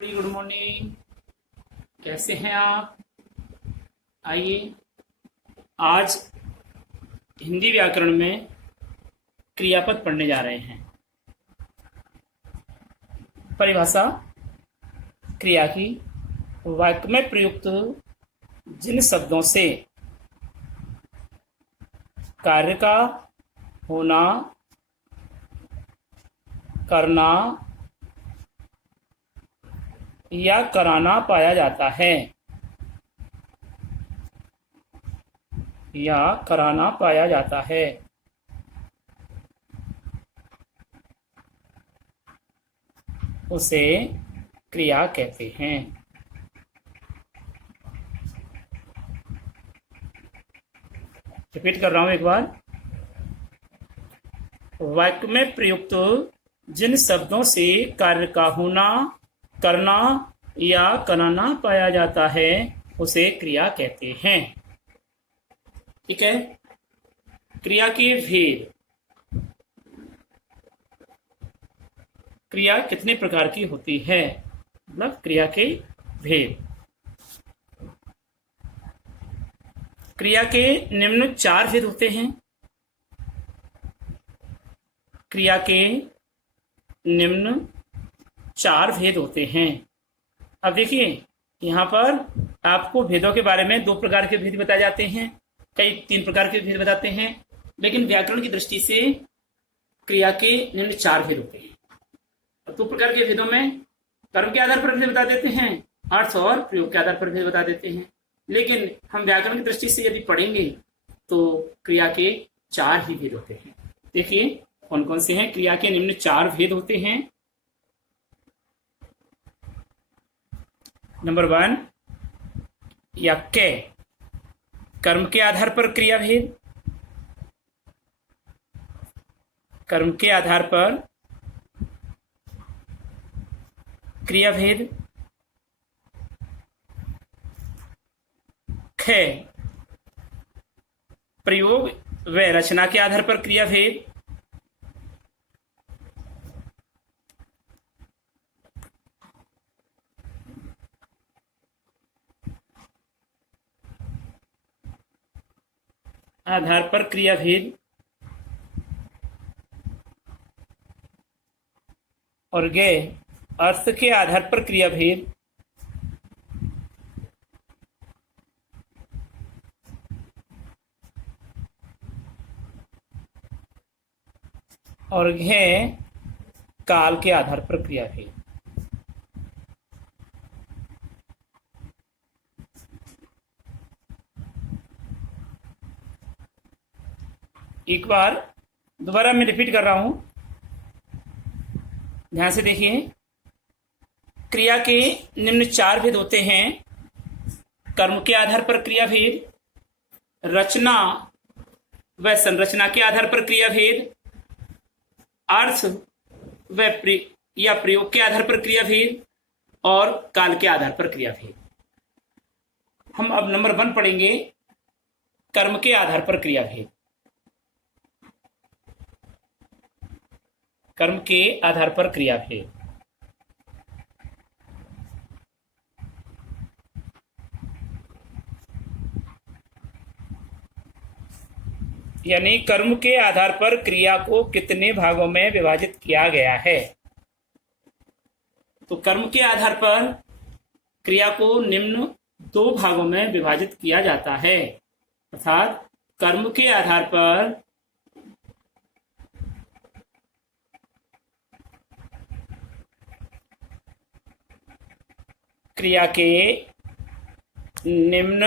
Good morning. कैसे हैं आप? आइए, आज हिंदी व्याकरण में क्रियापद पढ़ने जा रहे हैं। परिभाषा क्रिया की, वाक्य में प्रयुक्त जिन शब्दों से कार्य का होना, करना या कराना पाया जाता है उसे क्रिया कहते हैं। रिपीट कर रहा हूं एक बार। वाक्य में प्रयुक्त जिन शब्दों से कार्य का होना, करना या कराना पाया जाता है उसे क्रिया कहते हैं। ठीक है। क्रिया के भेद। क्रिया कितने प्रकार की होती है, मतलब क्रिया के भेद। क्रिया के निम्न 4 भेद होते हैं। क्रिया के निम्न 4 भेद होते हैं। अब देखिए, यहाँ पर आपको भेदों के बारे में 2 प्रकार के भेद बताए जाते हैं, कई 3 प्रकार के भेद बताते हैं, लेकिन व्याकरण की दृष्टि से क्रिया के निम्न 4 भेद होते हैं। 2 प्रकार के भेदों में कर्म के आधार पर भेद बता देते हैं, अर्थ और प्रयोग के आधार पर भेद बता देते हैं। लेकिन हम व्याकरण की दृष्टि से यदि पढ़ेंगे तो क्रिया के 4 ही भेद होते हैं। देखिए कौन कौन से हैं। क्रिया के निम्न 4 भेद होते हैं। नंबर 1, यक्के, कर्म के आधार पर क्रिया भेद। कर्म के आधार पर क्रिया भेद। खे, प्रयोग व रचना के आधार पर क्रिया भेद। आधार पर क्रिया भेद। और गे, अर्थ के आधार पर क्रिया भेद। और घे, काल के आधार पर क्रिया भेद। एक बार दोबारा मैं रिपीट कर रहा हूं, ध्यान से देखिए। क्रिया के निम्न 4 भेद होते हैं। कर्म के आधार पर क्रिया भेद, रचना व संरचना के आधार पर क्रिया भेद, अर्थ व या प्रयोग के आधार पर क्रिया भेद, और काल के आधार पर क्रिया भेद। हम अब नंबर 1 पढ़ेंगे, कर्म के आधार पर क्रिया भेद। कर्म के आधार पर क्रिया भेद। यानी कर्म के आधार पर क्रिया को कितने भागों में विभाजित किया गया है। तो कर्म के आधार पर क्रिया को निम्न 2 भागों में विभाजित किया जाता है। अर्थात कर्म के आधार पर क्रिया के निम्न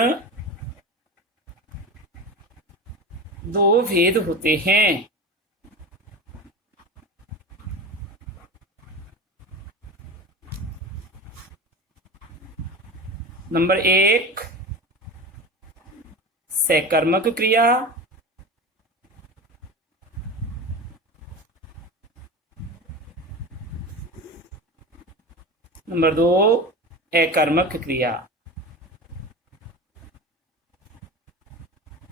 2 भेद होते हैं। नंबर 1, सकर्मक क्रिया। नंबर 2, अकर्मक क्रिया।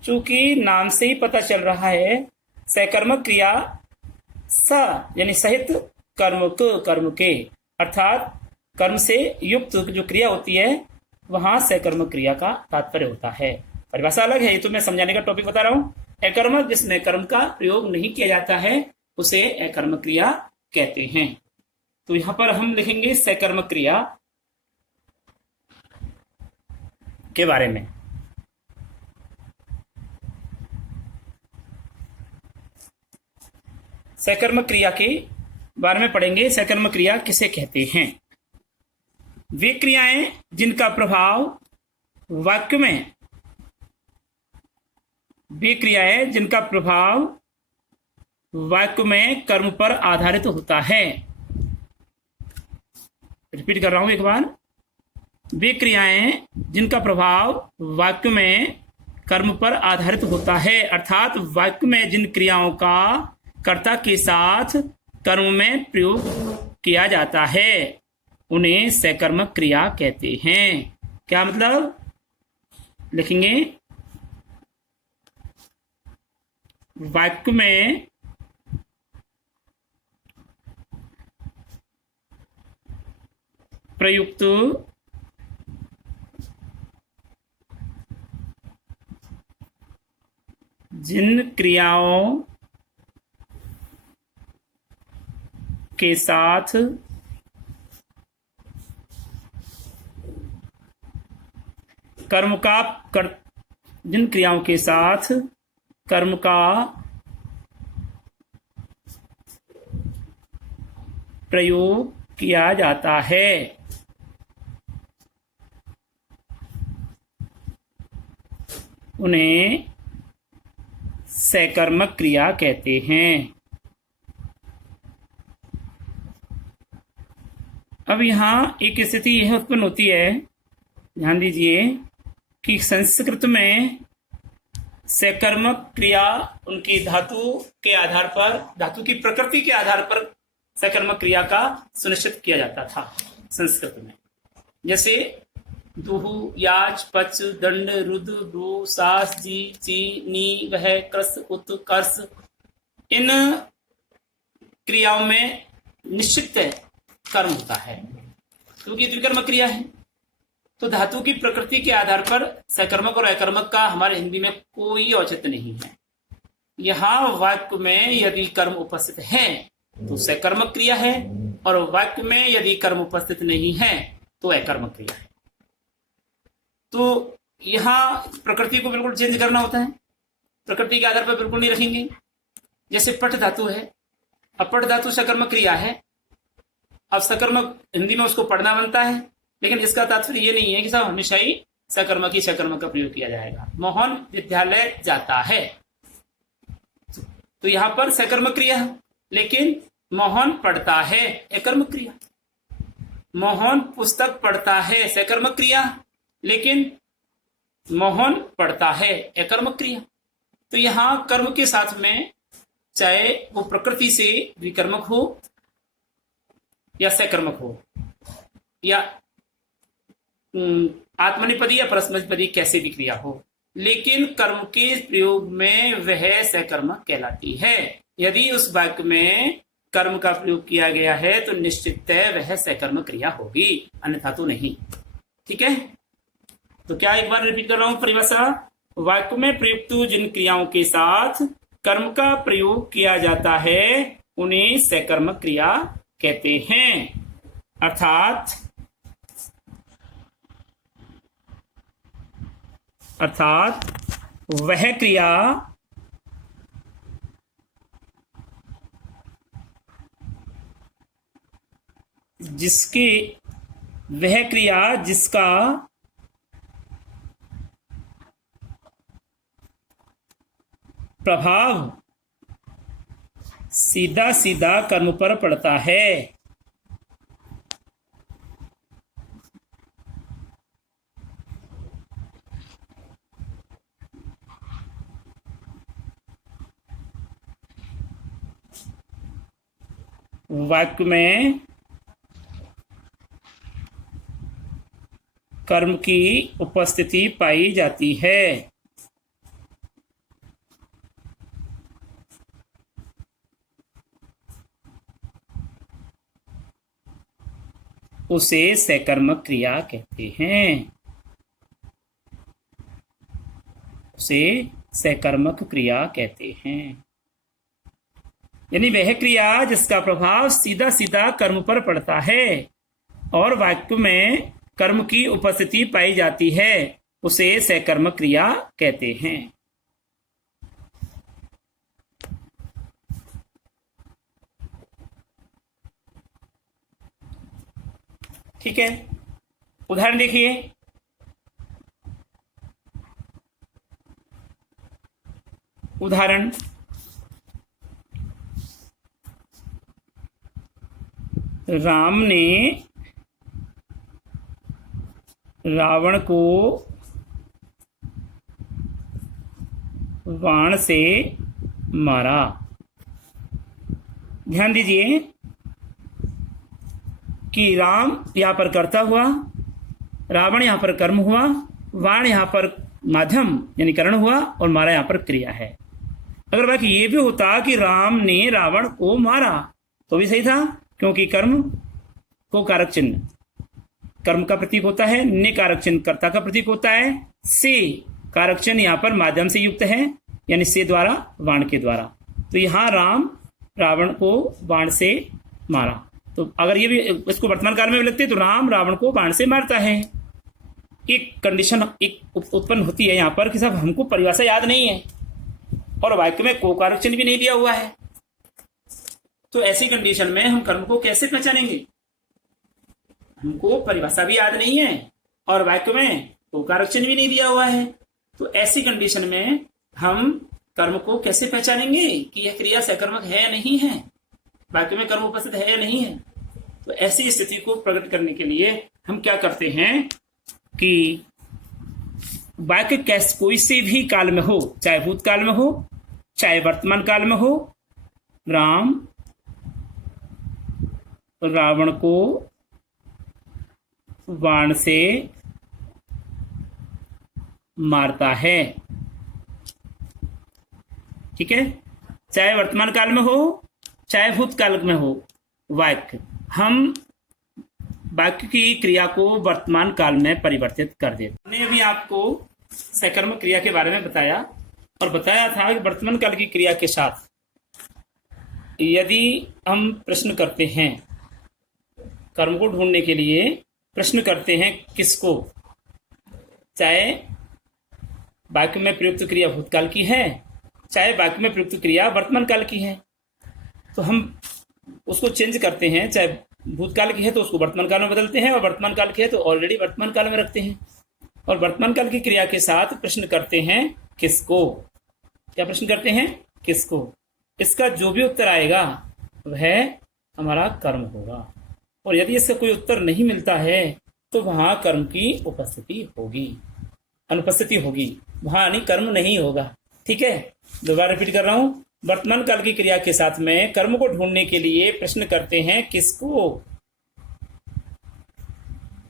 चूंकि नाम से ही पता चल रहा है, सकर्मक क्रिया स यानी सहित कर्म के, अर्थात कर्म से युक्त जो क्रिया होती है वहां सकर्मक क्रिया का तात्पर्य होता है। परिभाषा अलग है, ये तो मैं समझाने का टॉपिक बता रहा हूँ। अकर्मक जिसमें कर्म का प्रयोग नहीं किया जाता है उसे अकर्मक क्रिया कहते हैं। तो यहां पर हम लिखेंगे सकर्मक क्रिया के बारे में। सकर्मक क्रिया के बारे में पढ़ेंगे। सकर्मक क्रिया किसे कहते हैं? वे क्रियाएं जिनका प्रभाव वाक्य में वे क्रियाएं जिनका प्रभाव वाक्य में कर्म पर आधारित होता है। रिपीट कर रहा हूं एक बार। वे क्रियाएं जिनका प्रभाव वाक्य में कर्म पर आधारित होता है, अर्थात वाक्य में जिन क्रियाओं का कर्ता के साथ कर्म में प्रयोग किया जाता है उन्हें सकर्मक क्रिया कहते हैं। क्या मतलब? लिखेंगे वाक्य में प्रयुक्त जिन क्रियाओं के साथ जिन क्रियाओं के साथ कर्म का प्रयोग किया जाता है उन्हें सकर्मक क्रिया कहते हैं। अब यहाँ एक स्थिति यह उत्पन्न होती है, ध्यान दीजिए कि संस्कृत में सकर्मक क्रिया उनकी धातु के आधार पर, धातु की प्रकृति के आधार पर सकर्मक क्रिया का सुनिश्चित किया जाता था संस्कृत में। जैसे दुहु, याच, पच, दंड, रुद, भ्रू, सास, जी, ची, नी, वह, कृस, उत, कर्स, इन क्रियाओं में निश्चित कर्म होता है क्योंकि द्विकर्मक क्रिया है। तो धातु की प्रकृति के आधार पर सकर्मक और अकर्मक का हमारे हिंदी में कोई औचित्य नहीं है। यहाँ वाक्य में यदि कर्म उपस्थित है तो सकर्मक क्रिया है और वाक्य में यदि कर्म उपस्थित नहीं है तो अकर्मक क्रिया है। तो यहाँ प्रकृति को बिल्कुल चेंज करना होता है, प्रकृति के आधार पर बिल्कुल नहीं रखेंगे। जैसे पठ धातु है, अब पठ धातु सकर्मक क्रिया है, अब सकर्मक हिंदी में उसको पढ़ना बनता है, लेकिन इसका तात्पर्य ये नहीं है कि सब हमेशा ही सकर्मक ही सकर्मक का प्रयोग किया जाएगा। मोहन विद्यालय जाता है तो यहाँ पर सकर्मक क्रिया, लेकिन मोहन पढ़ता है अकर्मक क्रिया। मोहन पुस्तक पढ़ता है सकर्मक क्रिया, लेकिन मोहन पढ़ता है अकर्मक क्रिया। तो यहाँ कर्म के साथ में चाहे वो प्रकृति से विकर्मक हो या सकर्मक हो या आत्मनिपदी या परस्मैपदी कैसे भी क्रिया हो, लेकिन कर्म के प्रयोग में वह सकर्मक कहलाती है। यदि उस वाक्य में कर्म का प्रयोग किया गया है तो निश्चित वह सकर्मक क्रिया होगी, अन्यथा तो नहीं। ठीक है, तो क्या एक बार रिपीट कर रहा हूं परिभाषा। वाक्य में प्रयुक्त जिन क्रियाओं के साथ कर्म का प्रयोग किया जाता है उन्हें सकर्मक क्रिया कहते हैं, अर्थात वह क्रिया जिसका प्रभाव सीधा सीधा कर्म पर पड़ता है। वाक्य में कर्म की उपस्थिति पाई जाती है। उसे सकर्मक क्रिया कहते हैं। उसे सकर्मक क्रिया कहते हैं। यानी वह क्रिया जिसका प्रभाव सीधा सीधा कर्म पर पड़ता है और वाक्य में कर्म की उपस्थिति पाई जाती है, उसे सकर्मक क्रिया कहते हैं। ठीक है, उदाहरण देखिए। उदाहरण, राम ने रावण को बाण से मारा। ध्यान दीजिए कि राम यहां पर कर्ता हुआ, रावण यहां पर कर्म हुआ, बाण यहां पर माध्यम यानी कारण हुआ और मारा यहां पर क्रिया है। अगर वाक्य ये भी होता कि राम ने रावण को मारा तो भी सही था, क्योंकि कर्म को कारक चिन्ह कर्म का प्रतीक होता है, ने कारक चिन्ह कर्ता का प्रतीक होता है, से कारक चिन्ह यहाँ पर माध्यम से युक्त है यानी से द्वारा बाण के द्वारा। तो यहाँ राम रावण को बाण से मारा, तो अगर ये भी इसको वर्तमान काल में भी लगते तो राम रावण को बाण से मारता है। एक कंडीशन एक उत्पन्न होती है यहाँ पर कि साहब हमको परिभाषा याद नहीं है और वाक्य में को कारक चिन्ह भी नहीं दिया हुआ है, तो ऐसी कंडीशन में हम कर्म को कैसे पहचानेंगे? हमको परिभाषा भी याद नहीं है और वाक्य में को कारक चिन्ह भी नहीं दिया हुआ है, तो ऐसी कंडीशन में हम कर्म को कैसे पहचानेंगे कि यह क्रिया सकर्मक है या नहीं है, वाक्य में कर्म उपस्थित है या नहीं है? तो ऐसी स्थिति को प्रकट करने के लिए हम क्या करते हैं कि वाक्य कैसे कोई से भी काल में हो, चाहे भूतकाल में हो चाहे वर्तमान काल में हो, राम रावण को बाण से मारता है। ठीक है, चाहे वर्तमान काल में हो चाहे भूतकाल में हो, वाक्य हम वाक्य की क्रिया को वर्तमान काल में परिवर्तित कर देते। हमने अभी आपको सकर्मक क्रिया के बारे में बताया और बताया था कि वर्तमान काल की क्रिया के साथ यदि हम प्रश्न करते हैं, कर्म को ढूंढने के लिए प्रश्न करते हैं किसको, चाहे वाक्य में प्रयुक्त क्रिया भूतकाल की है चाहे वाक्य में प्रयुक्त क्रिया वर्तमान काल की है, तो हम उसको चेंज करते हैं। चाहे भूतकाल की है तो उसको वर्तमान काल में बदलते हैं और वर्तमान काल की है तो ऑलरेडी वर्तमान काल में रखते हैं और वर्तमान काल की क्रिया के साथ प्रश्न करते हैं किसको। क्या प्रश्न करते हैं? किसको। इसका जो भी उत्तर आएगा वह हमारा कर्म होगा और यदि इसका कोई उत्तर नहीं मिलता है तो वहां कर्म की उपस्थिति होगी, अनुपस्थिति होगी, वहां यानी कर्म नहीं होगा। ठीक है, दोबारा रिपीट कर रहा हूं। वर्तमान काल की क्रिया के साथ में कर्म को ढूंढने के लिए प्रश्न करते हैं किसको।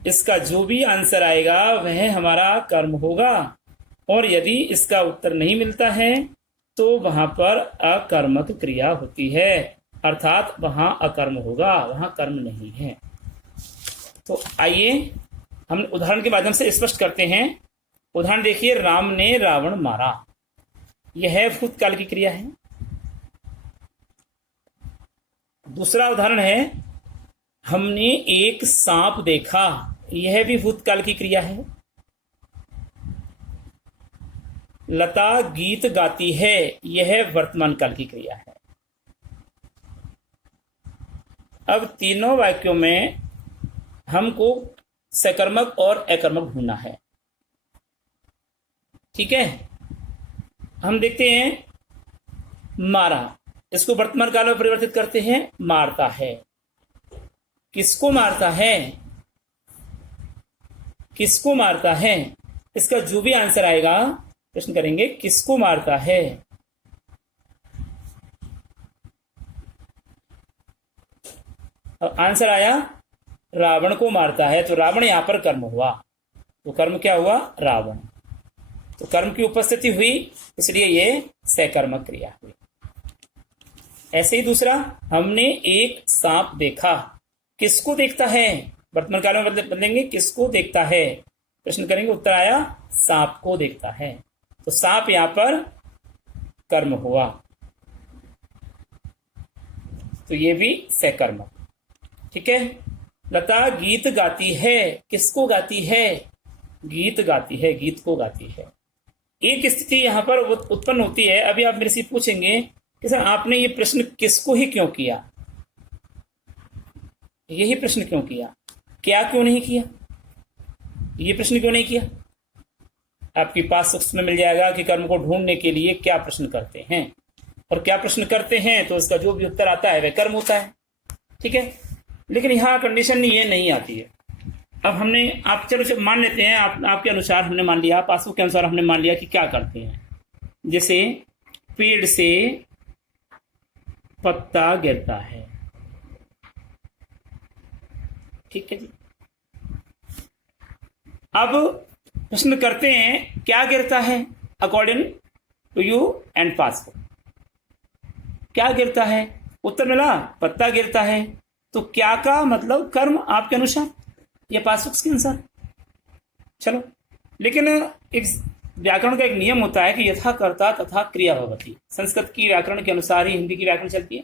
इसका जो भी आंसर आएगा वह हमारा कर्म होगा और यदि इसका उत्तर नहीं मिलता है तो वहां पर अकर्मक क्रिया होती है, अर्थात वहां अकर्म होगा, वहां कर्म नहीं है। तो आइए हम उदाहरण के माध्यम से स्पष्ट करते हैं। उदाहरण देखिए, राम ने रावण मारा, यह भूतकाल की क्रिया है। दूसरा उदाहरण है, हमने एक सांप देखा, यह भी भूतकाल की क्रिया है। लता गीत गाती है, यह वर्तमान काल की क्रिया है। अब तीनों वाक्यों में हमको सकर्मक और अकर्मक ढूंढना है। ठीक है, हम देखते हैं मारा, इसको वर्तमान काल में परिवर्तित करते हैं, मारता है। किसको मारता है? किसको मारता है? इसका जो भी आंसर आएगा प्रश्न करेंगे किसको मारता है। अब आंसर आया रावण को मारता है, तो रावण यहां पर कर्म हुआ, तो कर्म क्या हुआ? रावण। तो कर्म की उपस्थिति हुई इसलिए ये सकर्मक क्रिया हुई। ऐसे ही दूसरा, हमने एक सांप देखा, किसको देखता है? वर्तमान काल में बदलेंगे, किसको देखता है, प्रश्न करेंगे, उत्तर आया सांप को देखता है। तो सांप यहां पर कर्म हुआ, तो ये भी सकर्मक। ठीक है। लता गीत गाती है, किसको गाती है, गीत गाती है, गीत को गाती है। एक स्थिति यहां पर उत्पन्न होती है। अभी आप मेरे से पूछेंगे कि सर आपने ये प्रश्न किसको ही क्यों किया, यही प्रश्न क्यों किया, क्या क्यों नहीं किया, ये प्रश्न क्यों नहीं किया। आपके पास उसमें मिल जाएगा कि कर्म को ढूंढने के लिए क्या प्रश्न करते हैं, और क्या प्रश्न करते हैं तो उसका जो भी उत्तर आता है वह कर्म होता है। ठीक है। लेकिन यहाँ कंडीशन ये नहीं आती है। अब हमने, आप चलो मान लेते हैं, आपके अनुसार हमने मान लिया, पासबुक के अनुसार हमने मान लिया कि क्या करते हैं। जैसे पेड़ से पत्ता गिरता है, ठीक है जी। अब प्रश्न करते हैं क्या गिरता है according to you and passbook, क्या गिरता है, उत्तर मिला पत्ता गिरता है। तो क्या का मतलब कर्म आपके अनुसार या पासबुक के अनुसार। चलो, लेकिन एक व्याकरण का एक नियम होता है कि यथा कर्ता तथा क्रिया भवति। संस्कृत की व्याकरण के अनुसार ही हिंदी की व्याकरण चलती है।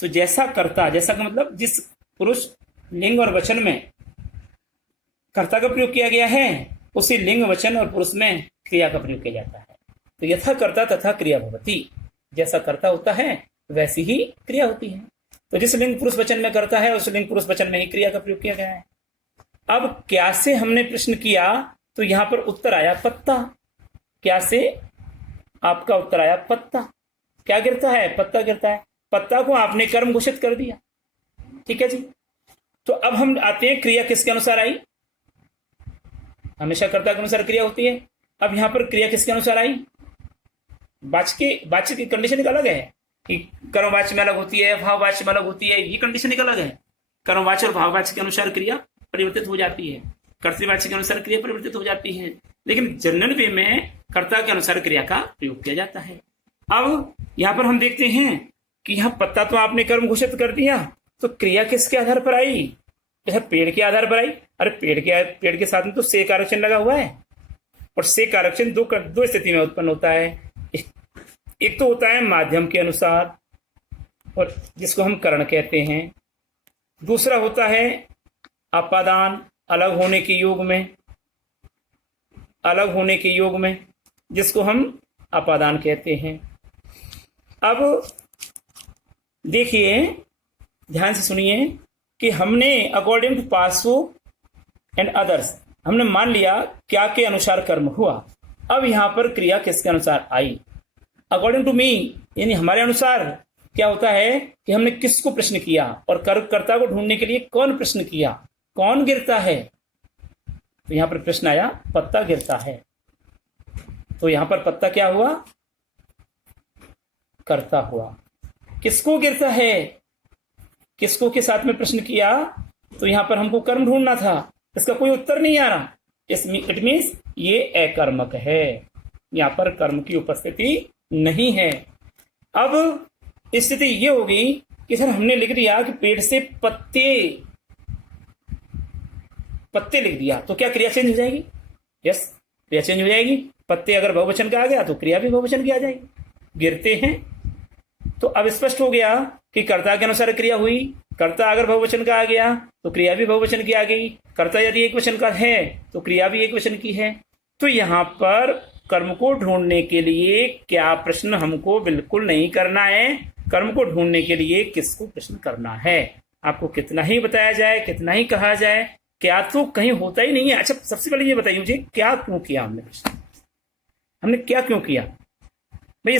तो जैसा कर्ता, जैसा का मतलब जिस पुरुष लिंग और वचन में कर्ता का प्रयोग किया गया है, उसी लिंग वचन और पुरुष में क्रिया का प्रयोग किया जाता है। तो यथा कर्ता तथा क्रिया भवति, जैसा कर्ता होता है वैसी ही क्रिया होती है। तो जिस लिंग पुरुष वचन में करता है उस लिंग पुरुष वचन में ही क्रिया का प्रयोग किया गया है। अब क्या से हमने प्रश्न किया तो यहां पर उत्तर आया पत्ता। क्या से आपका उत्तर आया पत्ता। क्या गिरता है, पत्ता गिरता है। पत्ता को आपने कर्म घोषित कर दिया। ठीक है जी। तो अब हम आते हैं क्रिया किसके अनुसार आई, हमेशा कर्ता के अनुसार क्रिया होती है। अब यहां पर क्रिया किसके अनुसार आई, वाच्य की कंडीशन एक अलग है कि कर्मवाच्य में अलग होती है, भाववाच्य में अलग होती है, ये कंडीशन एक अलग है। कर्मवाच्य और भाववाच्य के अनुसार क्रिया परिवर्तित हो जाती है, कर्तृवाच्य के अनुसार क्रिया परिवर्तित हो जाती है, लेकिन जनरल वे में कर्ता के अनुसार क्रिया का प्रयोग किया जाता है। अब यहां पर हम देखते हैं कि यहां पत्ता तो आपने कर्म घोषित कर दिया, तो क्रिया किसके आधार पर आई, यह पेड़ के आधार पर आई। अरे पेड़ के साथ में तो से कारक चिन्ह लगा हुआ है, और से कारक चिन्ह दो स्थिति में उत्पन्न होता है। एक तो होता है माध्यम के अनुसार, और जिसको हम करण कहते हैं। दूसरा होता है अपादान, अलग होने के योग में, अलग होने के योग में, जिसको हम अपादान कहते हैं। अब देखिए, ध्यान से सुनिए कि हमने अकॉर्डिंग टू पासो एंड अदर्स हमने मान लिया क्या के अनुसार कर्म हुआ। अब यहां पर क्रिया किसके अनुसार आई, अकॉर्डिंग टू मी, यानी हमारे अनुसार क्या होता है कि हमने किसको प्रश्न किया और कर्ता को ढूंढने के लिए कौन प्रश्न किया, कौन गिरता है। तो यहां पर प्रश्न आया पत्ता गिरता है, तो यहां पर पत्ता क्या हुआ, कर्ता हुआ। किसको गिरता है, किसको के साथ में प्रश्न किया, तो यहां पर हमको कर्म ढूंढना था, इसका कोई उत्तर नहीं आ रहा। इट मीन्स ये अकर्मक है, यहां पर कर्म की उपस्थिति नहीं है। अब स्थिति ये होगी कि सर हमने लिख दिया कि पेड़ से पत्ते लिख दिया, तो क्या क्रिया चेंज हो जाएगी, यस क्रिया चेंज हो जाएगी। पत्ते अगर बहुवचन का आ गया तो क्रिया भी बहुवचन की आ जाएगी। गिरते हैं, तो अब स्पष्ट हो गया कि कर्ता के अनुसार क्रिया हुई। कर्ता अगर बहुवचन का आ गया तो क्रिया भी बहुवचन की आ गई। कर्ता यदि एक वचन का है तो क्रिया भी एक वचन की है। तो यहां पर कर्म को ढूंढने के लिए क्या प्रश्न हमको बिल्कुल नहीं करना है। कर्म को ढूंढने के लिए किसको प्रश्न करना है। आपको कितना ही बताया जाए, कितना ही कहा जाए, क्या तो कहीं होता ही नहीं है। अच्छा, सबसे पहले ये बताइए मुझे, क्या क्यों किया हमने प्रश्न, हमने क्या क्यों किया भाई,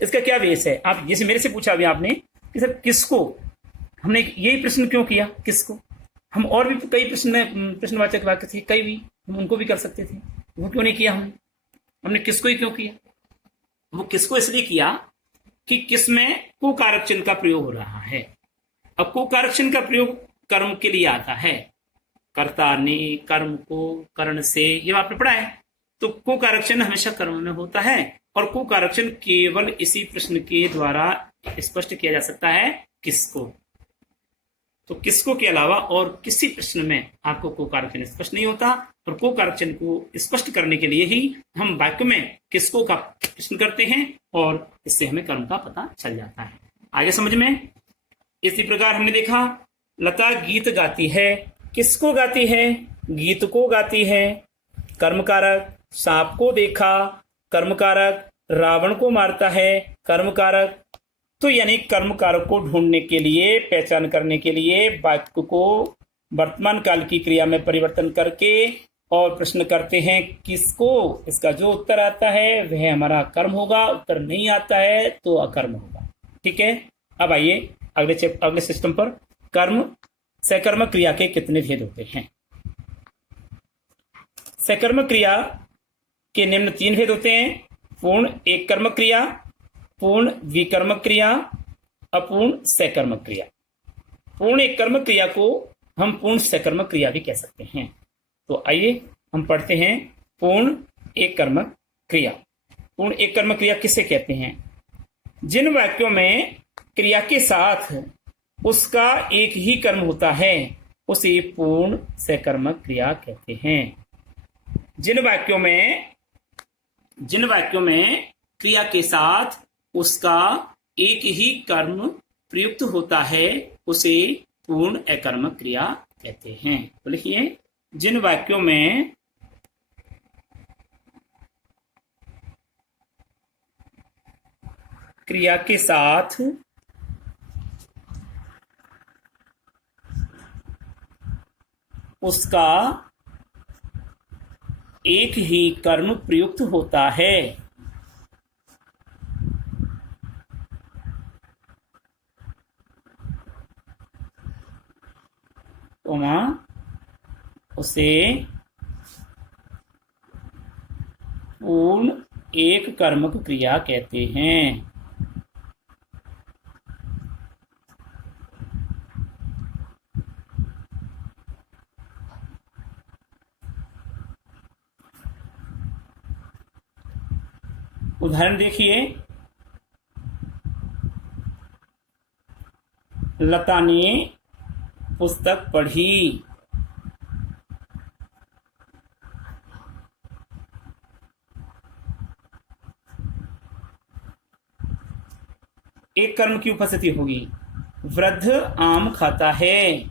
इसका क्या वेश है। आप जैसे मेरे से पूछा अभी आपने कि सर किसको, हमने यही प्रश्न क्यों किया, किसको। हम और भी कई प्रश्नवाचक वाक्य थे, कई भी हम उनको भी कर सकते थे, वो क्यों नहीं किया हमने किसको ही क्यों किया। वो किसको इसलिए किया कि किसमें कुकारक चिन्ह का प्रयोग हो रहा है। अब कुकारक चिन्ह का प्रयोग कर्म के लिए आता है। कर्ता ने कर्म को कर्ण से, ये आपने पढ़ा है। तो कुकारक चिन्ह हमेशा कर्म में होता है, और कुकारक चिन्ह केवल इसी प्रश्न के द्वारा स्पष्ट किया जा सकता है किसको। तो किसको के अलावा और किसी प्रश्न में आपको को कारक चिन्ह स्पष्ट नहीं होता, और को कारक चिन्ह को स्पष्ट करने के लिए ही हम वाक्य में किसको का प्रश्न करते हैं और इससे हमें कर्म का पता चल जाता है। आगे समझ में। इसी प्रकार हमने देखा लता गीत गाती है, किसको गाती है? गीत को गाती है। कर्म कारक सांप को देखा, कर्म कारक रावण को मारता है, कर्म कारक। तो यानी कर्म कारक को ढूंढने के लिए, पहचान करने के लिए वाक्य को वर्तमान काल की क्रिया में परिवर्तन करके और प्रश्न करते हैं किसको। इसका जो उत्तर आता है वह हमारा कर्म होगा, उत्तर नहीं आता है तो अकर्म होगा। ठीक है। अब आइए अगले सिस्टम पर। कर्म सकर्म क्रिया के कितने भेद होते हैं? सकर्म क्रिया के निम्न 3 भेद होते हैं: पूर्ण एक कर्म क्रिया, पूर्ण द्विकर्म क्रिया, अपूर्ण सकर्म क्रिया। पूर्ण एक कर्म क्रिया को हम पूर्ण सकर्म क्रिया भी कह सकते हैं। तो आइए हम पढ़ते हैं पूर्ण एक कर्म क्रिया। पूर्ण एक कर्म क्रिया किसे कहते हैं? जिन वाक्यों में क्रिया के साथ उसका एक ही कर्म होता है उसे पूर्ण सकर्म क्रिया कहते हैं। जिन वाक्यों में क्रिया के साथ उसका एक ही कर्म प्रयुक्त होता है उसे पूर्ण अकर्म क्रिया कहते हैं। तो लिखिए, जिन वाक्यों में क्रिया के साथ उसका एक ही कर्म प्रयुक्त होता है तो उसे पूर्ण एक कर्मक क्रिया कहते हैं। उदाहरण देखिए, लता ने पुस्तक पढ़ी। एक कर्म की उपस्थिति होगी। वृद्ध आम खाता है।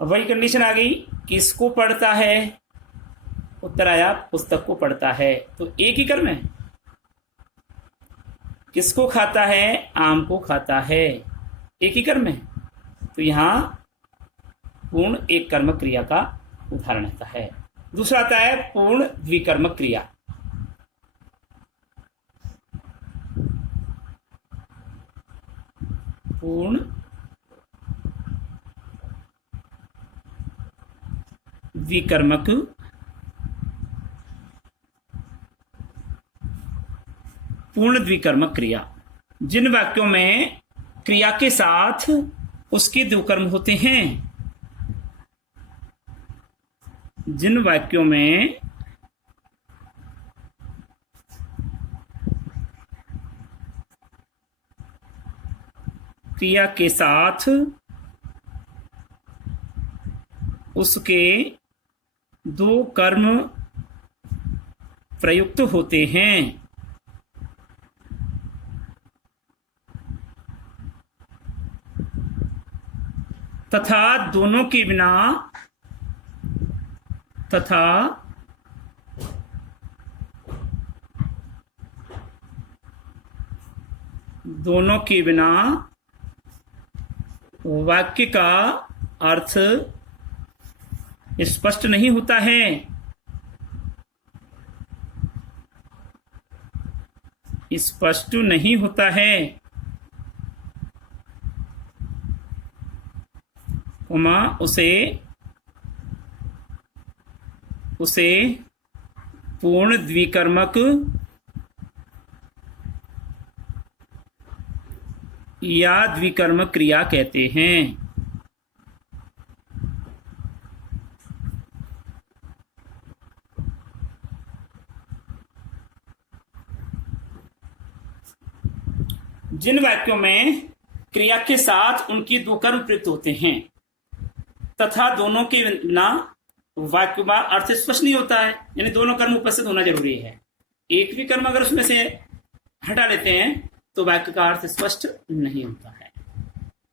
वही कंडीशन आ गई, किसको पढ़ता है? उत्तर आया पुस्तक को पढ़ता है। तो एक ही कर्म है। किसको खाता है? आम को खाता है। एक ही कर्म है। तो यहां पूर्ण एक कर्म क्रिया का उदाहरण आता है। दूसरा आता है पूर्ण द्विकर्म क्रिया। पूर्ण द्विकर्मक पूर्ण द्विकर्मक क्रिया। जिन वाक्यों में क्रिया के साथ उसके दो कर्म होते हैं, जिन वाक्यों में क्रिया के साथ उसके दो कर्म प्रयुक्त होते हैं तथा दोनों के बिना वाक्य का अर्थ स्पष्ट नहीं होता है। स्पष्ट नहीं होता है, उसे पूर्ण द्विकर्मक या द्विकर्मक क्रिया कहते हैं। जिन वाक्यों में क्रिया के साथ उनकी दो कर्म प्रयुक्त होते हैं तथा दोनों के बिना वाक्य का अर्थ स्पष्ट नहीं होता है, यानी दोनों कर्म उपस्थित होना जरूरी है। एक भी कर्म अगर उसमें से हटा लेते हैं तो वाक्य का अर्थ स्पष्ट नहीं होता है।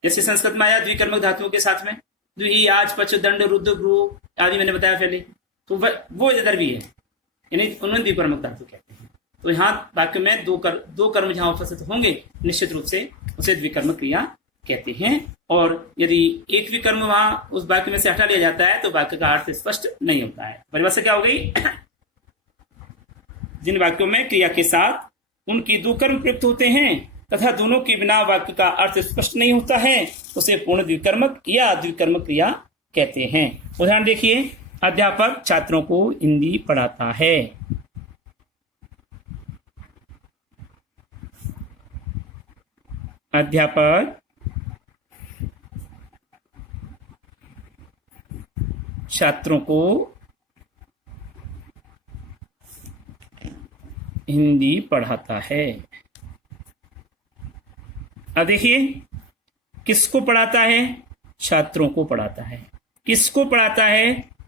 जैसे संस्कृत में आया द्विकर्मक धातुओं के साथ में द्वि, आज, पच, दंड, रुद्र, ब्रू आदि मैंने बताया पहले, तो वो इधर भी है, यानी उन्होंने द्विकर्मक धातु कहते हैं। तो यहाँ वाक्य में दो कर्म जहां उपस्थित होंगे निश्चित रूप से उसे द्विकर्मक क्रिया कहते हैं। और यदि एक भी कर्म वहां उस वाक्य में से हटा लिया जाता है तो वाक्य का अर्थ स्पष्ट नहीं होता है। परिभाषा क्या हो गई? जिन वाक्यों में क्रिया के साथ उनकी दो कर्म प्रयुक्त होते हैं तथा दोनों के बिना वाक्य का अर्थ स्पष्ट नहीं होता है उसे पूर्ण द्विकर्मक या द्विकर्मक क्रिया कहते हैं। उदाहरण देखिए, अध्यापक छात्रों को हिंदी पढ़ाता है। अध्यापक छात्रों को हिंदी पढ़ाता है। अब देखिए, किसको पढ़ाता है? छात्रों को पढ़ाता है। किसको पढ़ाता है?